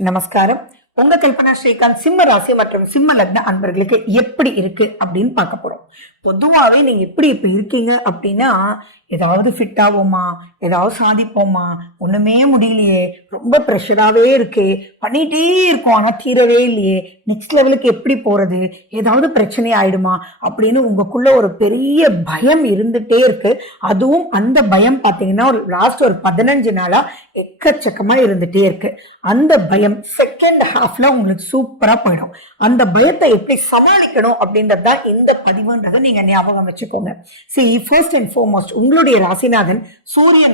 நமஸ்காரம். உங்க கல்பனா ஸ்ரீகாந்த் சிம்ம ராசி மற்றும் சிம்ம லக்ன அன்பர்களுக்கு எப்படி இருக்கு அப்படின்னு பார்க்க போறோம். பொதுவாவே நீங்க எப்படி இப்ப இருக்கீங்க அப்படின்னா, ஏதாவது ஃபிட் ஆகுமா, ஏதாவது சாதிப்போமா, ஒண்ணுமே முடியலையே, ரொம்ப ப்ரெஷராகவே இருக்கு, பண்ணிட்டே இருக்கோம் ஆனா தீரவே இல்லையே, நெக்ஸ்ட் லெவலுக்கு எப்படி போறது, ஏதாவது பிரச்சனை ஆயிடுமா அப்படின்னு உங்களுக்குள்ள ஒரு பெரிய பயம் இருந்துட்டே இருக்கு. அதுவும் அந்த பயம் பார்த்தீங்கன்னா ஒரு லாஸ்ட் ஒரு 15 நாளா எக்கச்சக்கமா இருந்துட்டே இருக்கு. அந்த பயம் செகண்ட் ஹாஃப்ல உங்களுக்கு சூப்பரா போயிடும். அந்த பயத்தை எப்படி சமாளிக்கணும் அப்படின்றது தான் இந்த பதிவுன்றதை நீங்க ஞாபகம் வச்சுக்கோங்க. சரி, ஃபர்ஸ்ட் அண்ட் ஃபார்மோஸ்ட் உங்களுடைய ராசிநாதன் சூரியன்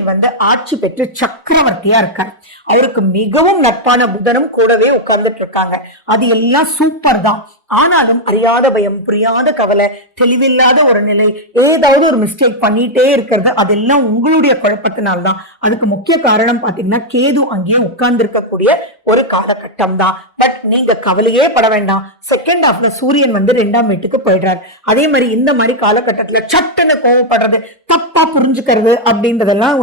ஆட்சி பெற்று சக்கரவர்த்தியா இருக்கார். அவருக்கு மிகவும் நட்பான புதனும் கூடவே உட்கார்ந்துட்டு இருக்காங்க. அது எல்லாம் சூப்பர் தான். ஆனாலும் அறியாத பயம், புரியாத கவலை, தெளிவில்லாத ஒரு நிலை, ஏதாவது ஒரு மிஸ்டேக் பண்ணிட்டே இருக்கிறது, அதெல்லாம் உங்களுடைய குழப்பத்தினால்தான். அதுக்கு முக்கிய காரணம் பாத்தீங்கன்னா கேது அங்கேயே உட்கார்ந்து இருக்கக்கூடிய ஒரு காலகட்டம் தான். பட் நீங்க கவலையே பட வேண்டாம். செகண்ட் ஹாஃப்ல சூரியன் 2ஆம் வீட்டுக்கு போயிடுறாரு. அதே மாதிரி இந்த மாதிரி காலகட்டத்துல சட்டுன்னு கோவப்படுறது, தப்பா புரிஞ்சுக்கிறது அப்படின்றதெல்லாம்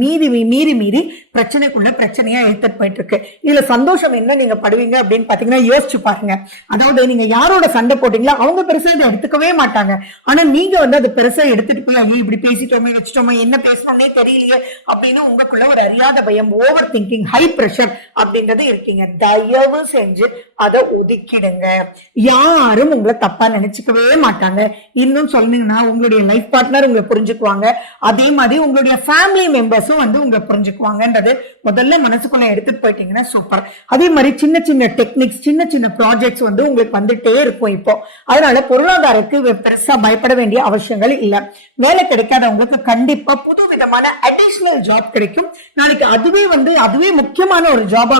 மீறி பிரச்சனைக்குள்ள பிரச்சனையா எடுத்துட்டு போயிட்டு இருக்கு. இதுல சந்தோஷம் என்ன நீங்க படுவீங்க அப்படின்னு பாத்தீங்கன்னா யோசிச்சு பாருங்க. அதாவது நீங்க யாரோட சண்டை போட்டீங்களா அவங்க பெருசா இதை எடுத்துக்கவே மாட்டாங்க. ஆனா நீங்க அதை பெருசா எடுத்துட்டு போய் ஐயோ இப்படி பேசிட்டோமே வச்சுட்டோமே, என்ன பேசணும்னே தெரியலையே அப்படின்னு உங்களுக்குள்ள ஒரு அறியாத பயம், ஓவர் திங்கிங், ஹை பிரஷர் அப்படின்றது இருக்கீங்க. தயவு செஞ்சு அதை ஒதுக்கிடுங்க. யாரும் உங்களை தப்பா நினைச்சுக்கவே மாட்டாங்க. இன்னும் சொன்னீங்கன்னா உங்களுடைய லைஃப் பார்ட்னர் உங்களை புரிஞ்சுக்குவாங்க. அதே மாதிரி உங்களுடைய ஃபேமிலி மெம்பர்ஸும் உங்களை புரிஞ்சுக்குவாங்கன்றது முதல்ல மனசுக்குள்ள எடுத்துட்டு போயிட்டீங்கன்னா சூப்பர். அதே மாதிரி சின்ன சின்ன டெக்னிக்ஸ், சின்ன சின்ன ப்ராஜெக்ட்ஸ் உங்களுக்கு வந்துட்டே இருக்கும் இப்போ. அதனால பொருளாதாரத்துக்கு பெருசா பயப்பட வேண்டிய அவசியங்கள் இல்ல. வேலை கிடைக்காதவங்களுக்கு கண்டிப்பா புது விதமான அடிஷனல் ஜாப் கிடைக்கும் நாளைக்கு. அதுவே முக்கியமான ஒரு ஜாபா